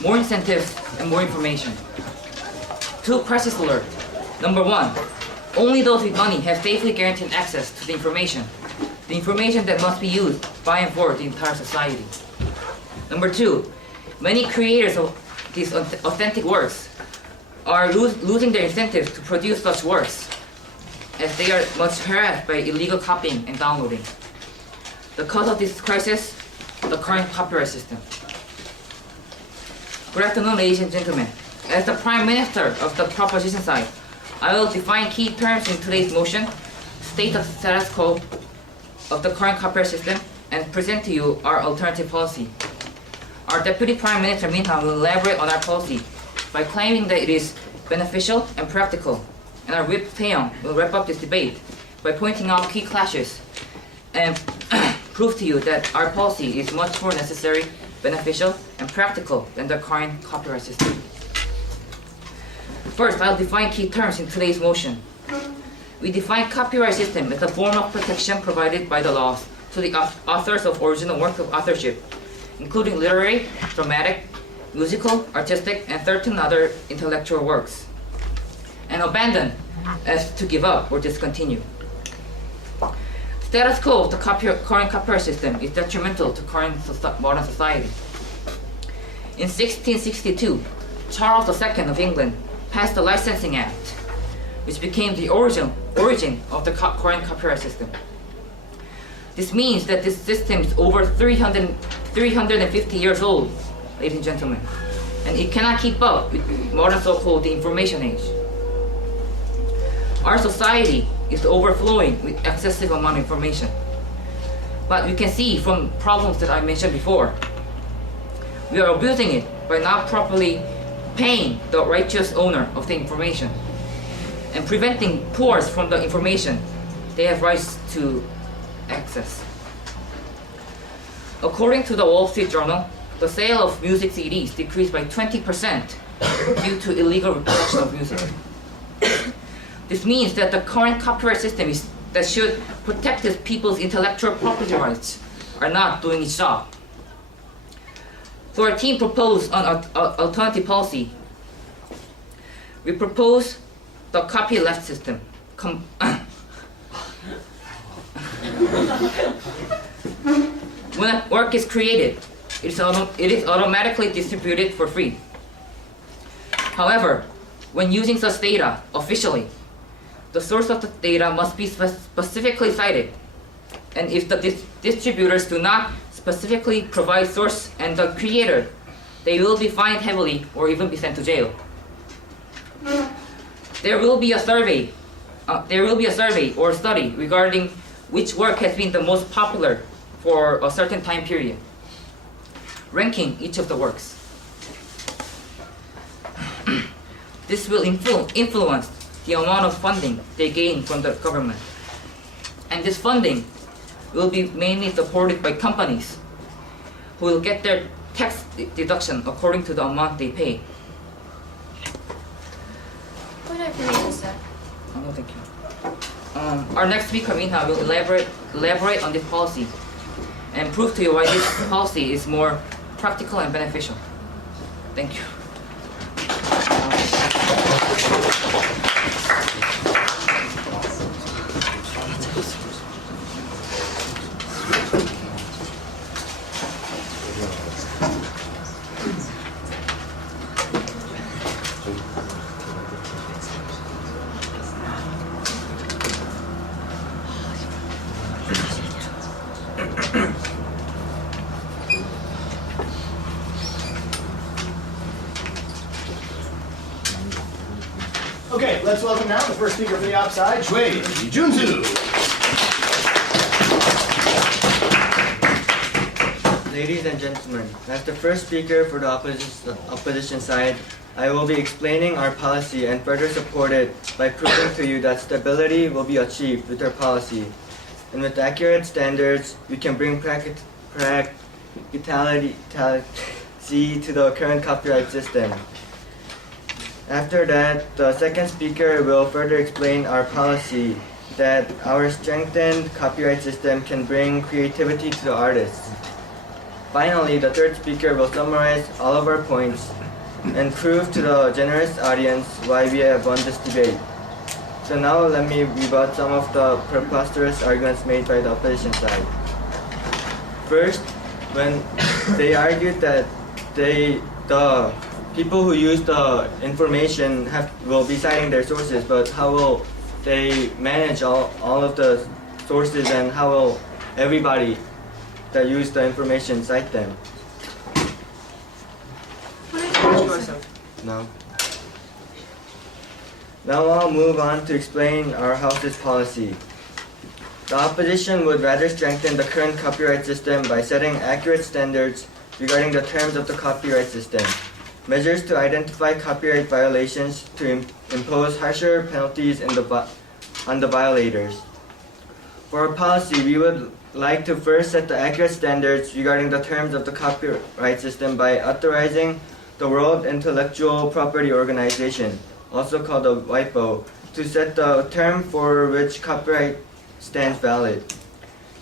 More incentives and more information. 2 crisis alert. Number 1, only those with money have safely guaranteed access to the information that must be used by and for the entire society. Number 2, many creators of these authentic works are losing their incentives to produce such works, as they are much harassed by illegal copying and downloading. The cause of this crisis, the current copyright system. Good afternoon, ladies and gentlemen. As the Prime Minister of the proposition side, I will define key terms in today's motion, state the status quo of the current copyright system, and present to you our alternative policy. Our Deputy Prime Minister Min Ha will elaborate on our policy by claiming that it is beneficial and practical, and our Whip Taeyong will wrap up this debate by pointing out key clashes and prove to you that our policy is much more necessary, beneficial, and practical than the current copyright system. First, I'll define key terms in today's motion. We define copyright system as a form of protection provided by the laws to the authors of original work of authorship, including literary, dramatic, musical, artistic, and certain other intellectual works, and abandon as to give up or discontinue. Status quo of the current copyright system is detrimental to current modern society. In 1662, Charles II of England passed the Licensing Act, which became the origin of the current copyright system. This means that this system is over 350 years old, ladies and gentlemen, and it cannot keep up with modern so-called the information age. Our society is overflowing with excessive amount of information. But we can see from problems that I mentioned before, we are abusing it by not properly paying the righteous owner of the information and preventing poor from the information they have rights to access. According to the Wall Street Journal, the sale of music CDs decreased by 20% due to illegal reproduction of music. This means that the current copyright system that should protect people's intellectual property rights are not doing its job. So our team proposed an alternative policy. We propose the copyleft system. When a work is created, it is automatically distributed for free. However, when using such data officially, the source of the data must be specifically cited. And if the distributors do not specifically provide source and the creator, they will be fined heavily or even be sent to jail. There will be a survey or study regarding which work has been the most popular for a certain time period, ranking each of the works. This will influence the amount of funding they gain from the government. And this funding will be mainly supported by companies who will get their tax deduction according to the amount they pay. Point of information, sir. Oh, no, thank you. Our next speaker, Min Ha, will elaborate on this policy and prove to you why this policy is more practical and beneficial. Thank you. Okay, let's welcome now the first speaker for the outside, Shui Junsu. Ladies and gentlemen, as the first speaker for the opposition side, I will be explaining our policy and further support it by proving to you that stability will be achieved with our policy. And with accurate standards, we can bring practicality to the current copyright system. After that, the second speaker will further explain our policy that our strengthened copyright system can bring creativity to the artists. Finally, the third speaker will summarize all of our points and prove to the generous audience why we have won this debate. So now let me rebut some of the preposterous arguments made by the opposition side. First, when they argued that the people who use the information will be citing their sources, but how will they manage all of the sources, and how will everybody that use the information cite them? No. Now I'll move on to explain our house's policy. The opposition would rather strengthen the current copyright system by setting accurate standards regarding the terms of the copyright system, measures to identify copyright violations to impose harsher penalties on the violators. For our policy, we would like to first set the accurate standards regarding the terms of the copyright system by authorizing the World Intellectual Property Organization, also called the WIPO, to set the term for which copyright stands valid.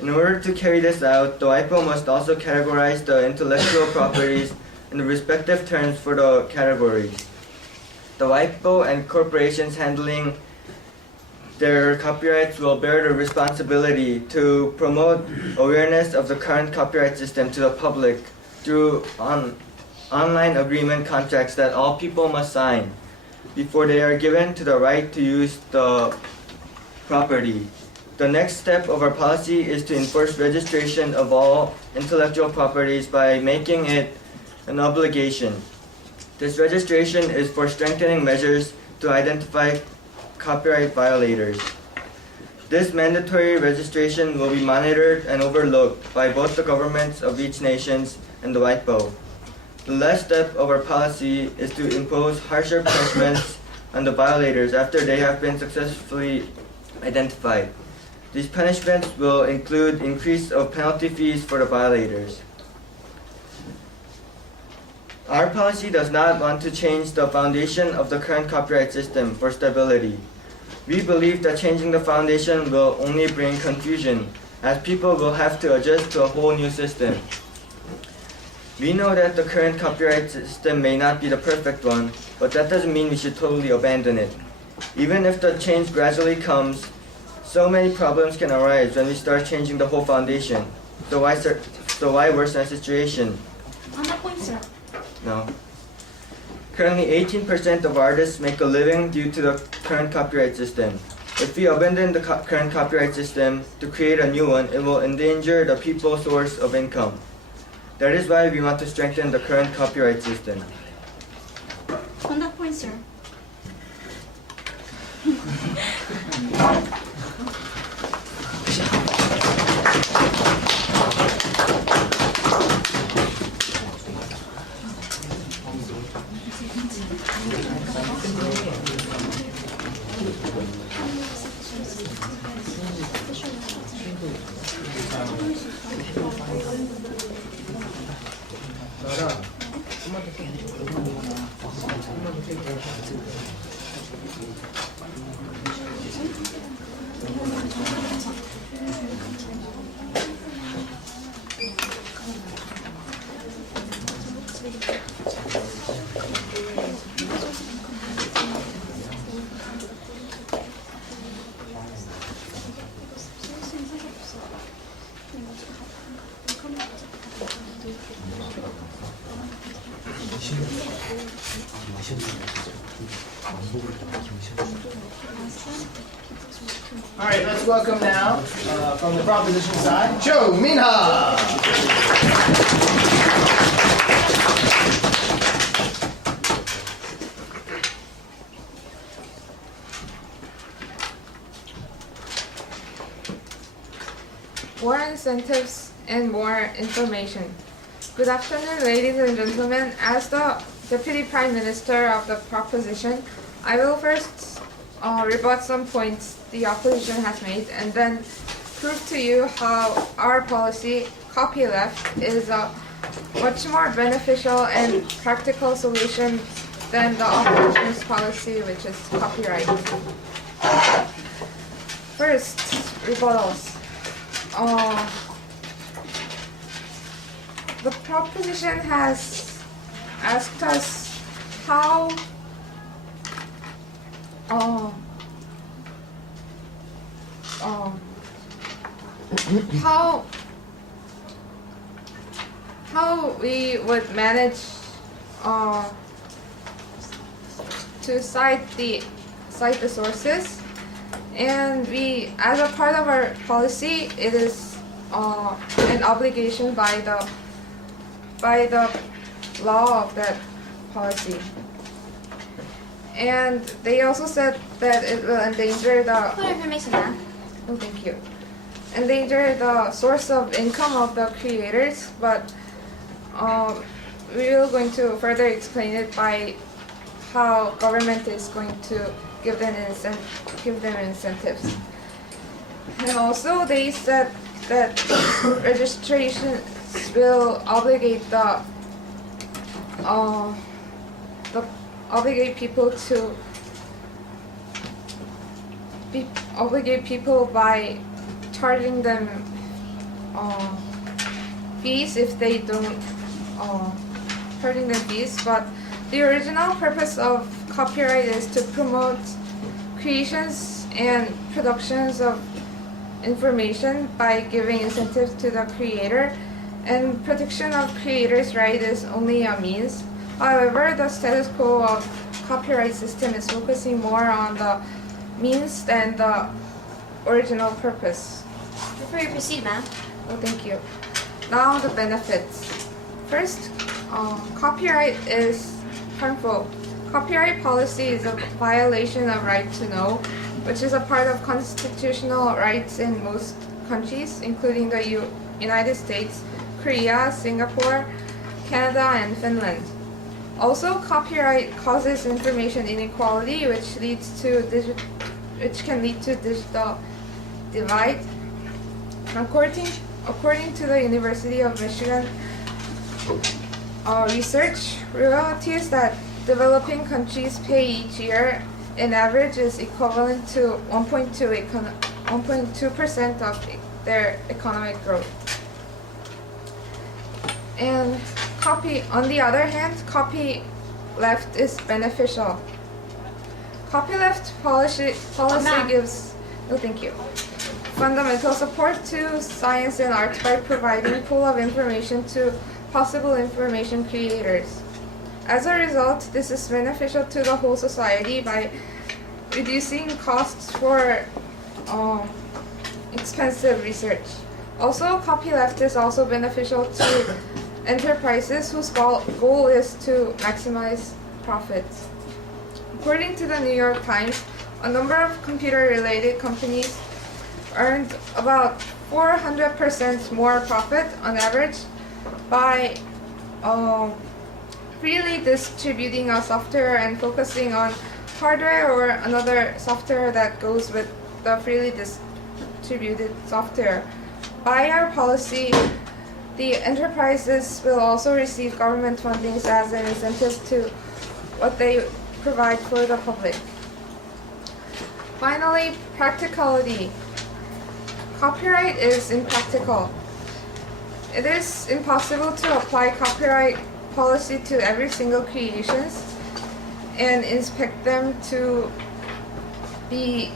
In order to carry this out, the WIPO must also categorize the intellectual properties in the respective terms for the categories. The WIPO and corporations handling their copyrights will bear the responsibility to promote awareness of the current copyright system to the public through online agreement contracts that all people must sign before they are given to the right to use the property. The next step of our policy is to enforce registration of all intellectual properties by making it an obligation. This registration is for strengthening measures to identify copyright violators. This mandatory registration will be monitored and overlooked by both the governments of each nation and the WIPO. The last step of our policy is to impose harsher punishments on the violators after they have been successfully identified. These punishments will include increase of penalty fees for the violators. Our policy does not want to change the foundation of the current copyright system for stability. We believe that changing the foundation will only bring confusion, as people will have to adjust to a whole new system. We know that the current copyright system may not be the perfect one, but that doesn't mean we should totally abandon it. Even if the change gradually comes, so many problems can arise when we start changing the whole foundation. So why worsen the situation? On the point, sir. No. Currently, 18% of artists make a living due to the current copyright system. If we abandon the current copyright system to create a new one, it will endanger the people's source of income. That is why we want to strengthen the current copyright system. On the point, sir. All right, let's welcome now from the proposition side, Cho Minha. More incentives and more information. Good afternoon, ladies and gentlemen. As the Deputy Prime Minister of the proposition, I will first rebut some points the opposition has made and then prove to you how our policy, copyleft, is a much more beneficial and practical solution than the opposition's policy, which is copyright. First, rebuttals. The proposition has asked us how we would manage to cite the sources, and we, as a part of our policy, it is an obligation by the law of that policy. And they also said that it will endanger the What information, ma'am? oh, thank you. Endanger the source of income of the creators, but we are going to further explain it by how government is going to give them incentives. And also they said that registration will obligate obligate people by charging them fees if they don't charging them fees. But the original purpose of copyright is to promote creations and productions of information by giving incentives to the creator, and protection of creators' right is only a means. However, the status quo of copyright system is focusing more on the means than the original purpose. Before you proceed, ma'am. Oh, thank you. Now the benefits. First, copyright is harmful. Copyright policy is a violation of right to know, which is a part of constitutional rights in most countries, including the United States, Korea, Singapore, Canada, and Finland. Also, copyright causes information inequality, which can lead to digital divide. According to the University of Michigan research, royalties that developing countries pay each year in average is equivalent to 1.2% of their economic growth. And on the other hand, copyleft is beneficial. Copyleft policy gives fundamental support to science and art by providing pool of information to possible information creators. As a result, this is beneficial to the whole society by reducing costs for expensive research. Also, copyleft is also beneficial to enterprises whose goal is to maximize profits. According to the New York Times, a number of computer-related companies earned about 400% more profit on average by freely distributing a software and focusing on hardware or another software that goes with the freely distributed software. By our policy, the enterprises will also receive government funding as an incentive to what they provide for the public. Finally, practicality. Copyright is impractical. It is impossible to apply copyright policy to every single creations and inspect them to be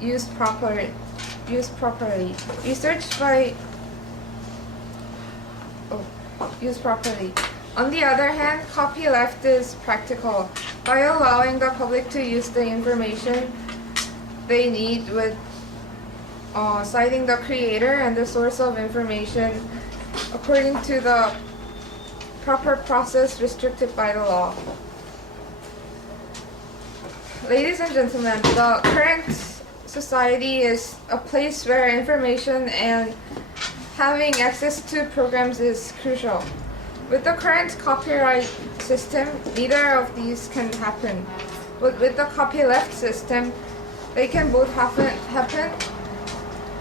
used properly. Used properly. On the other hand, copyleft is practical. By allowing the public to use the information they need with citing the creator and the source of information according to the proper process restricted by the law. Ladies and gentlemen, the current society is a place where information and having access to programs is crucial. With the current copyright system, neither of these can happen. But with the copyleft system, they can both happen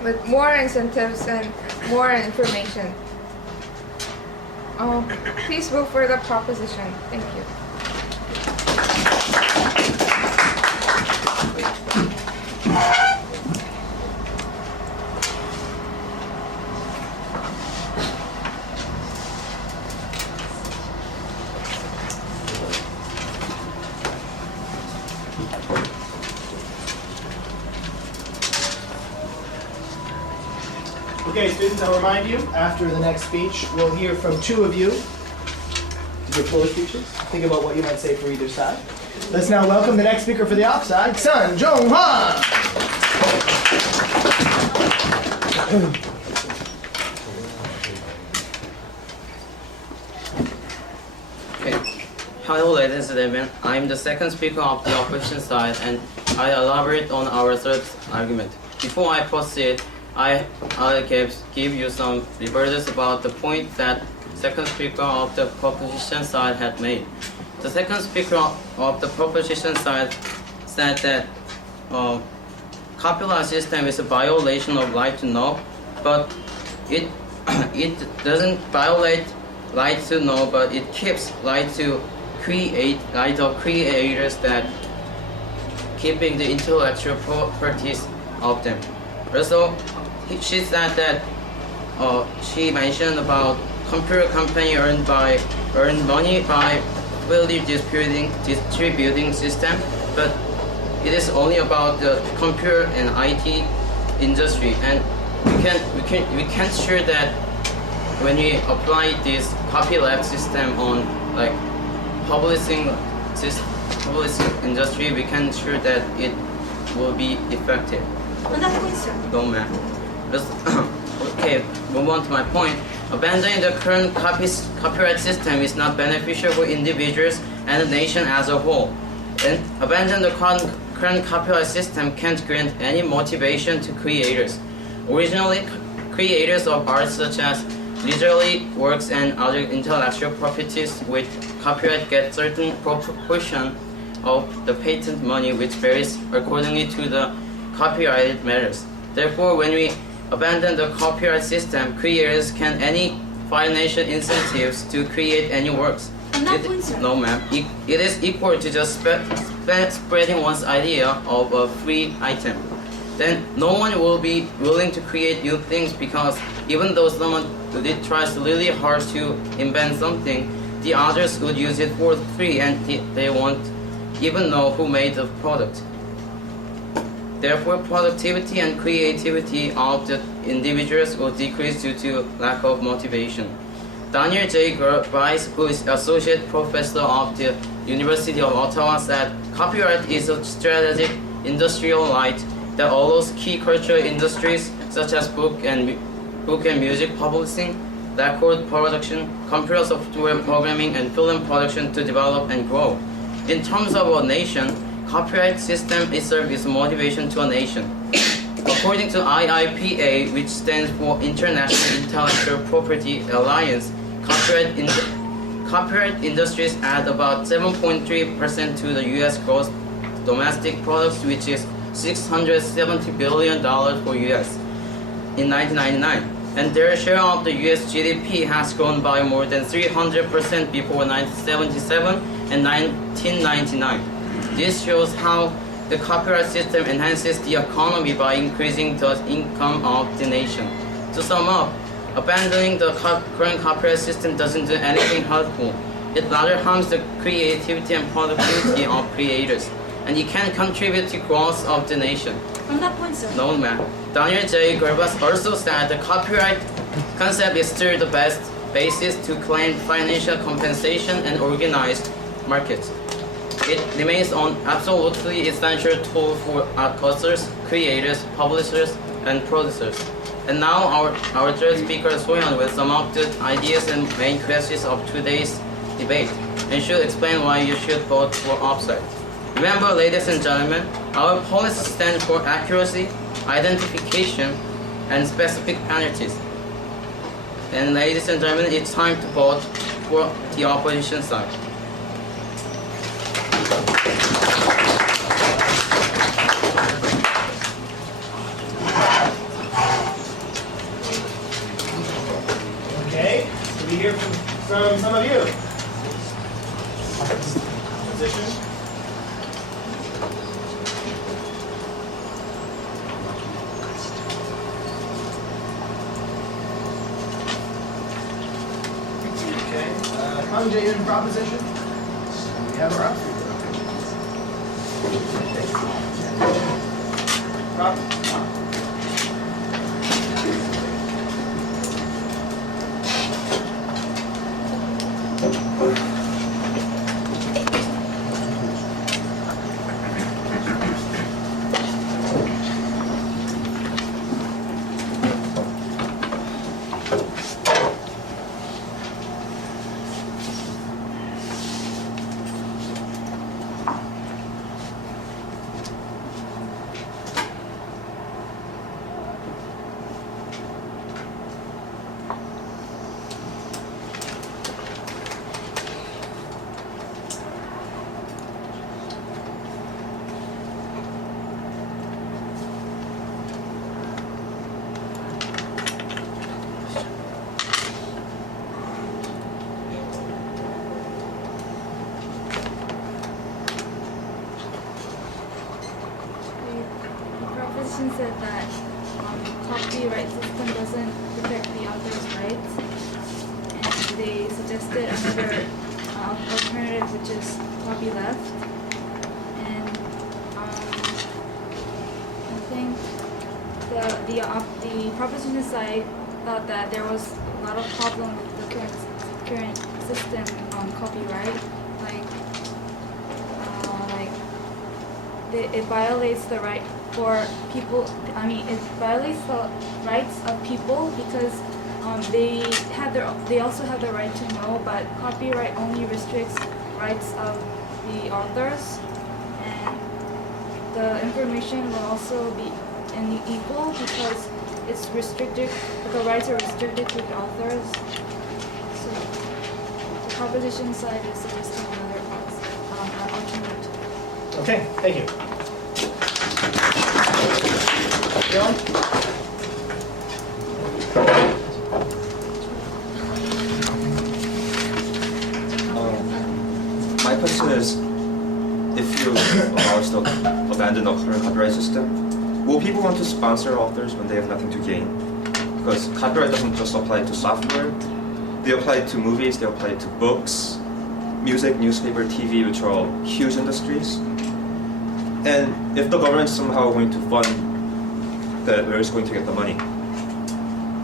with more incentives and more information. Please vote for the proposition. Thank you. Okay, students, I'll remind you, after the next speech, we'll hear from two of you to give floor speeches. Think about what you might say for either side. Let's now welcome the next speaker for the offside, Sun Jong Hwan. Hello, ladies and gentlemen. I'm the second speaker of the opposition side, and I elaborate on our third argument. Before I proceed, I'll give you some rebuttals about the point that second speaker of the proposition side had made. The second speaker of the proposition side said that copyright system is a violation of right to know, but it doesn't violate right to know, but it keeps right to create, right of creators that keeping the intellectual properties of them. Also, she said that she mentioned about computer company earn money by fully distributing system, but it is only about the computer and IT industry, and we can't sure that when we apply this copyleft system on like publishing industry, we can sure that it will be effective. On that point, sir. No, ma'am. Okay, move on to my point. Abandoning the current copyright system is not beneficial for individuals and the nation as a whole. And abandoning the current copyright system can't grant any motivation to creators. Originally, creators of art such as literary works and other intellectual properties with copyright get certain proportion of the patent money, which varies accordingly to the copyrighted matters. Therefore, when we abandon the copyright system, creators can any financial incentives to create any works. No, ma'am. It is equal to just spreading one's idea of a free item. Then no one will be willing to create new things, because even though someone tries really hard to invent something, the others would use it for free and they won't even know who made the product. Therefore, productivity and creativity of the individuals will decrease due to lack of motivation. Daniel J. Grice, who is associate professor of the University of Ottawa, said copyright is a strategic industrial right that allows key cultural industries such as book and music publishing, record production, computer software programming, and film production to develop and grow. In terms of a nation, copyright system itself is motivation to a nation. According to IIPA, which stands for International Intellectual Property Alliance, copyright industries add about 7.3% to the U.S. gross domestic products, which is $670 billion for U.S. in 1999. And their share of the U.S. GDP has grown by more than 300% before 1977 and 1999. This shows how the copyright system enhances the economy by increasing the income of the nation. To sum up, abandoning the current copyright system doesn't do anything helpful. It rather harms the creativity and productivity of creators, and it can contribute to growth of the nation. On that point, sir. No, ma'am. Daniel J. Grice also said the copyright concept is still the best basis to claim financial compensation and organized markets. It remains an absolutely essential tool for art authors, creators, publishers, and producers. And now our third speaker, Soyeon, will sum up the ideas and main questions of today's debate, and should explain why you should vote for offside. Remember, ladies and gentlemen, our policy stands for accuracy, identification, and specific penalties. And ladies and gentlemen, it's time to vote for the opposition side. Okay, so we hear from some of you. Position. Kang Jae-yoon proposition. We have our up. The proposition said that copyright system doesn't protect the author's rights, and they suggested another alternative, which is copyleft. And I think the proposition side thought that there was a lot of problem with the current system on copyright, it violates the right for people. It violates the rights of people because they also have the right to know, but copyright only restricts rights of the authors, and the information will also be unequal because it's restricted. The rights are restricted to the authors. So the proposition side is suggesting another alternative. Okay, thank you. John? My question is, if you allow us to abandon the current copyright system, will people want to sponsor authors when they have nothing to gain? Because copyright doesn't just apply to software. They apply to movies, they apply to books, music, newspaper, TV, which are all huge industries. And if the government is somehow going to fund that, where is going to get the money?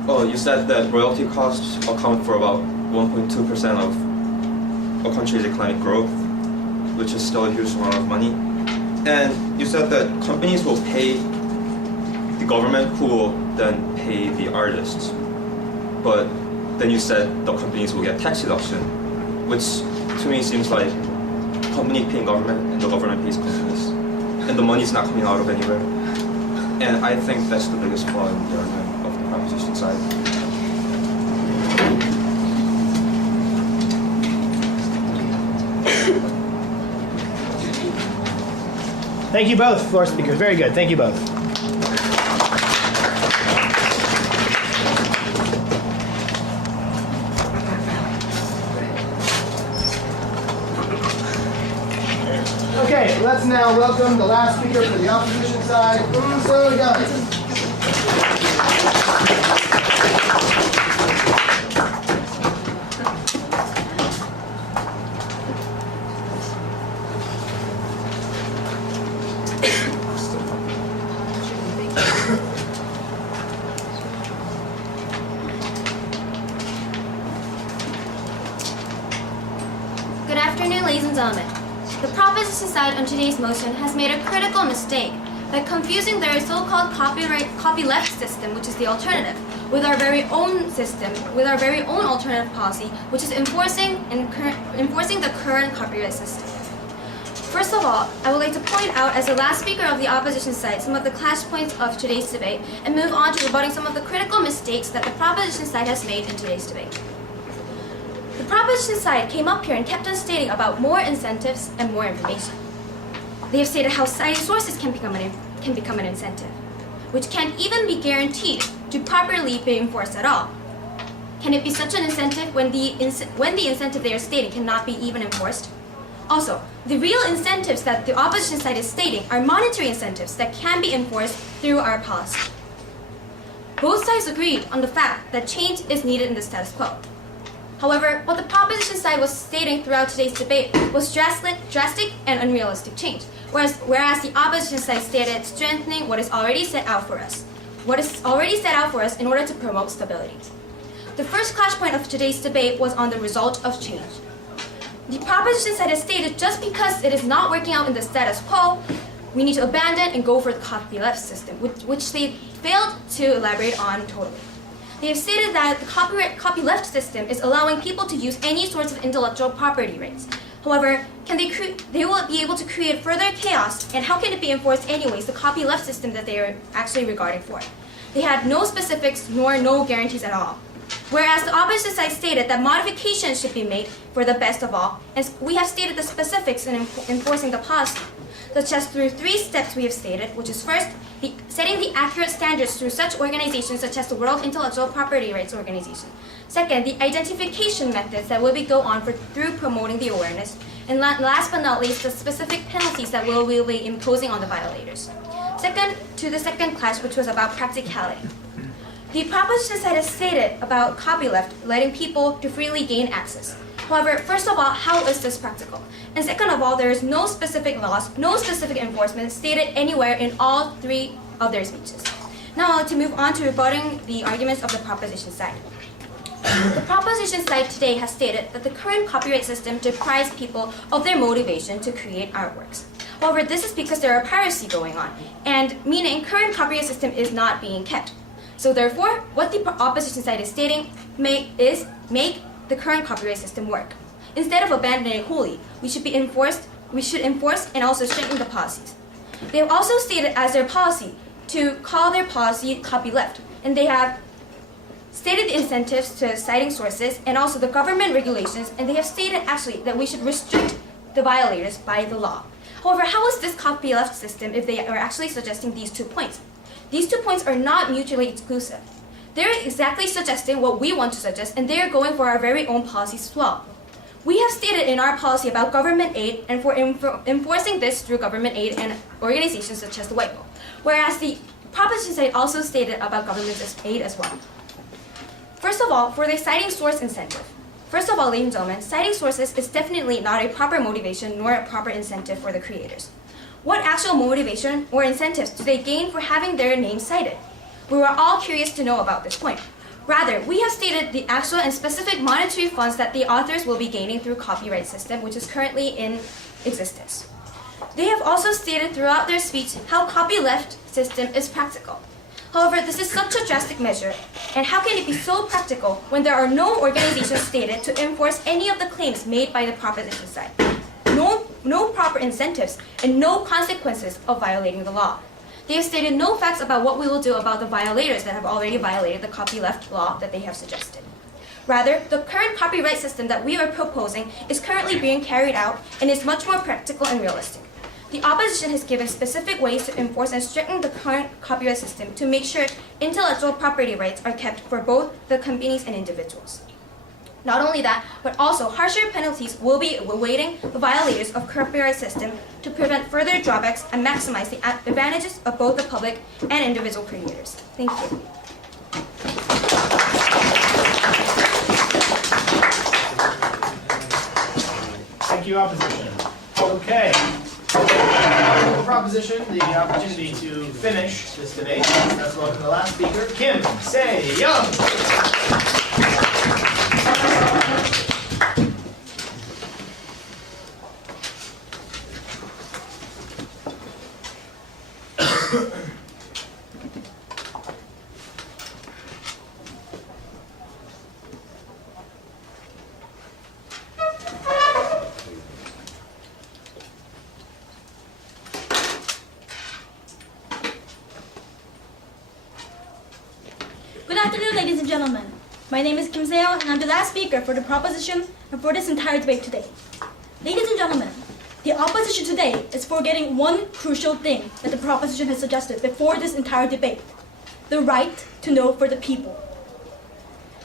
Oh, you said that royalty costs account for about 1.2% of a country's economic growth, which is still a huge amount of money. And you said that companies will pay the government, who will then pay the artists. But then you said the companies will get tax deduction, which to me seems like companies paying government and the government pays companies. And the money's not coming out of anywhere. And I think that's the biggest flaw in the argument of the proposition side. Thank you both, floor speakers. Very good. Thank you both. Okay, let's now welcome the last speaker for the opposition side, So-young. Good afternoon, ladies and gentlemen. The proposition side on today's motion has made a critical mistake by confusing their so-called copyleft system, which is the alternative, with our very own system, with our very own alternative policy, which is enforcing the current copyright system. First of all, I would like to point out, as the last speaker of the opposition side, some of the clash points of today's debate, and move on to rebutting some of the critical mistakes that the proposition side has made in today's debate. The proposition side came up here and kept on stating about more incentives and more information. They have stated how citing sources can become an incentive, which can't even be guaranteed to properly be enforced at all. Can it be such an incentive when the incentive they are stating cannot be even enforced? Also, the real incentives that the opposition side is stating are monetary incentives that can be enforced through our policy. Both sides agreed on the fact that change is needed in the status quo. However, what the proposition side was stating throughout today's debate was drastic and unrealistic change, whereas the opposition side stated strengthening what is already set out for us. What is already set out for us in order to promote stability. The first clash point of today's debate was on the result of change. The proposition side has stated just because it is not working out in the status quo, we need to abandon and go for the copyleft system, which they failed to elaborate on totally. They have stated that the copyleft system is allowing people to use any sorts of intellectual property rights. However, they will be able to create further chaos, and how can it be enforced anyways, the copyleft system that they are actually regarding for? They had no specifics nor no guarantees at all. Whereas the opposite side stated that modifications should be made for the best of all, and we have stated the specifics in enforcing the policy, such as through 3 steps we have stated, which is first, setting the accurate standards through such organizations such as the World Intellectual Property Rights Organization. Second, the identification methods that will go on through promoting the awareness. And last but not least, the specific penalties that we will be imposing on the violators. Second, to the second clash, which was about practicality. The proposition side has stated about copyleft letting people to freely gain access. However, first of all, how is this practical? And second of all, there is no specific laws, no specific enforcement stated anywhere in all 3 of their speeches. Now I'd like to move on to rebutting the arguments of the proposition side. The proposition side today has stated that the current copyright system deprives people of their motivation to create artworks. However, this is because there are piracy going on, and meaning current copyright system is not being kept. So therefore, what the opposition side is stating is make the current copyright system work. Instead of abandoning it wholly, we should enforce and also strengthen the policies. They have also stated as their policy to call their policy copyleft, and they have stated the incentives to citing sources and also the government regulations, and they have stated actually that we should restrict the violators by the law. However, how is this copyleft system if they are actually suggesting these 2 points? These 2 points are not mutually exclusive. They're exactly suggesting what we want to suggest, and they are going for our very own policies as well. We have stated in our policy about government aid and for enforcing this through government aid and organizations such as the WIPO, whereas the proposition side also stated about government aid as well. First of all, for the citing source incentive. First of all, ladies and gentlemen, citing sources is definitely not a proper motivation nor a proper incentive for the creators. What actual motivation or incentives do they gain for having their names cited? We were all curious to know about this point. Rather, we have stated the actual and specific monetary funds that the authors will be gaining through copyright system, which is currently in existence. They have also stated throughout their speech how copyleft system is practical. However, this is such a drastic measure, and how can it be so practical when there are no organizations stated to enforce any of the claims made by the proposition side? No proper incentives and no consequences of violating the law. They have stated no facts about what we will do about the violators that have already violated the copyleft law that they have suggested. Rather, the current copyright system that we are proposing is currently being carried out and is much more practical and realistic. The opposition has given specific ways to enforce and strengthen the current copyright system to make sure intellectual property rights are kept for both the companies and individuals. Not only that, but also harsher penalties will be awaiting the violators of copyright system to prevent further drawbacks and maximize the advantages of both the public and individual creators. Thank you. Thank you, opposition. Okay. The proposition, the opportunity to finish this debate. Let's welcome the last speaker, Kim Se-young. Good afternoon, ladies and gentlemen. My name is Kim Se-young, and I'm the last speaker for the proposition and for this entire debate today. Ladies and gentlemen, the opposition today is forgetting one crucial thing that the proposition has suggested before this entire debate: the right to know for the people.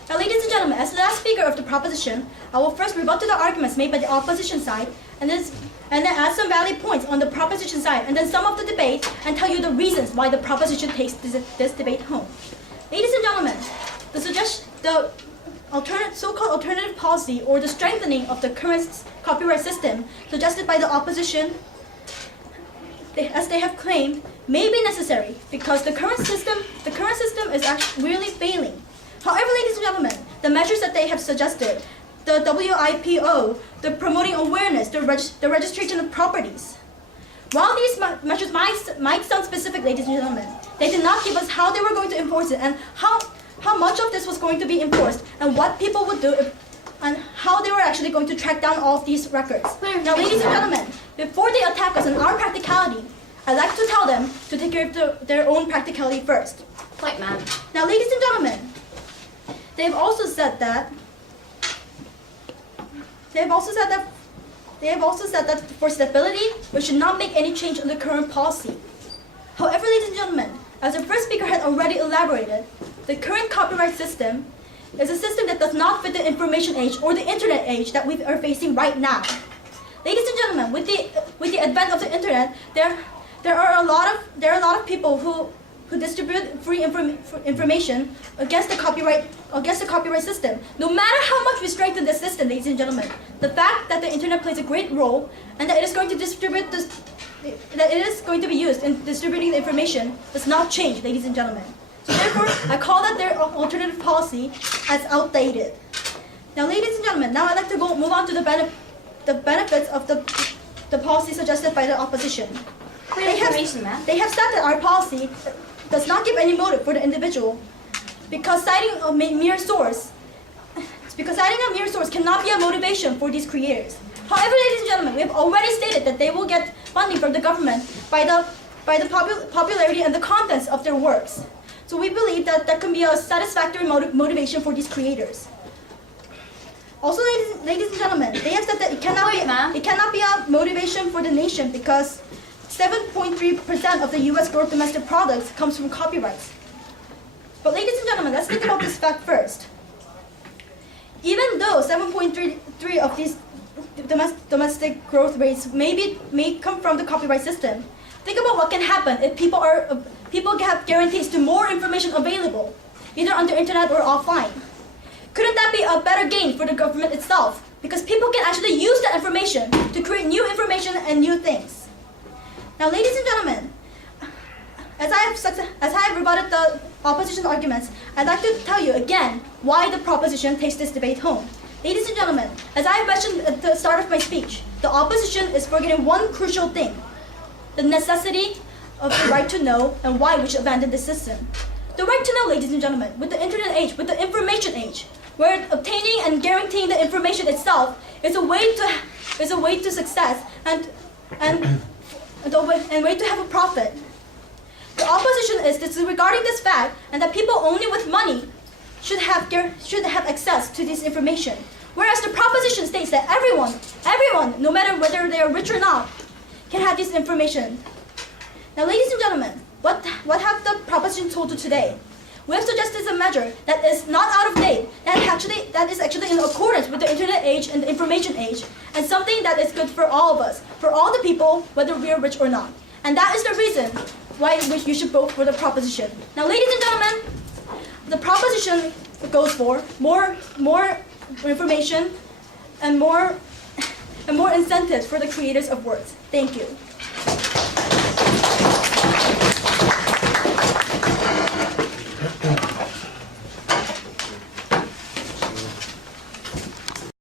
Now, ladies and gentlemen, as the last speaker of the proposition, I will first rebut to the arguments made by the opposition side, and then add some valid points on the proposition side, and then sum up the debate and tell you the reasons why the proposition takes this debate home. Ladies and gentlemen, so-called alternative policy or the strengthening of the current copyright system suggested by the opposition, as they have claimed, may be necessary because the current system is actually really failing. However, ladies and gentlemen, the measures that they have suggested, the WIPO, the promoting awareness, the registration of properties, while these measures might sound specific, ladies and gentlemen, they did not give us how they were going to enforce it and how much of this was going to be enforced and what people would do and how they were actually going to track down all of these records. Now, ladies and gentlemen, before they attack us on our practicality, I'd like to tell them to take care of their own practicality first. Point, ma'am. Now, ladies and gentlemen, they've also said that for stability, we should not make any change in the current policy. However, ladies and gentlemen, as the first speaker had already elaborated, the current copyright system is a system that does not fit the information age or the internet age that we are facing right now. Ladies and gentlemen, with the advent of the internet, there are a lot of people who distribute free information against the copyright system. No matter how much we strengthen the system, ladies and gentlemen, the fact that the internet plays a great role and that it is going to be used in distributing the information does not change, ladies and gentlemen. So therefore, I call that their alternative policy as outdated. Now, ladies and gentlemen, now I'd like to move on to the benefits of the policy suggested by the opposition. Clear information, ma'am. They have said that our policy does not give any motive for the individual because citing a mere source cannot be a motivation for these creators. However, ladies and gentlemen, we have already stated that they will get funding from the government by the popularity and the contents of their works. So we believe that that can be a satisfactory motivation for these creators. Also, ladies and gentlemen, they have said that it cannot be a motivation for the nation because 7.3% of the U.S. gross domestic products comes from copyrights. But ladies and gentlemen, let's think about this fact first. Even though 7.33 of these domestic growth rates may come from the copyright system, think about what can happen if people have guarantees to more information available, either on the internet or offline. Couldn't that be a better gain for the government itself? Because people can actually use that information to create new information and new things. Now, ladies and gentlemen, as I have rebutted the opposition arguments, I'd like to tell you again why the proposition takes this debate home. Ladies and gentlemen, as I mentioned at the start of my speech, the opposition is forgetting one crucial thing: the necessity of the right to know and why we should abandon the system. The right to know, ladies and gentlemen, with the internet age, with the information age, where obtaining and guaranteeing the information itself is a way to success and way to have a profit. The opposition is disregarding this fact and that people only with money should have access to this information. Whereas the proposition states that everyone, no matter whether they are rich or not, can have this information. Now, ladies and gentlemen, what have the proposition told you today? We have suggested a measure that is not out of date, that is actually in accordance with the internet age and the information age, and something that is good for all of us, for all the people, whether we are rich or not. And that is the reason why you should vote for the proposition. Now, ladies and gentlemen, the proposition goes for more information and more incentives for the creators of works. Thank you.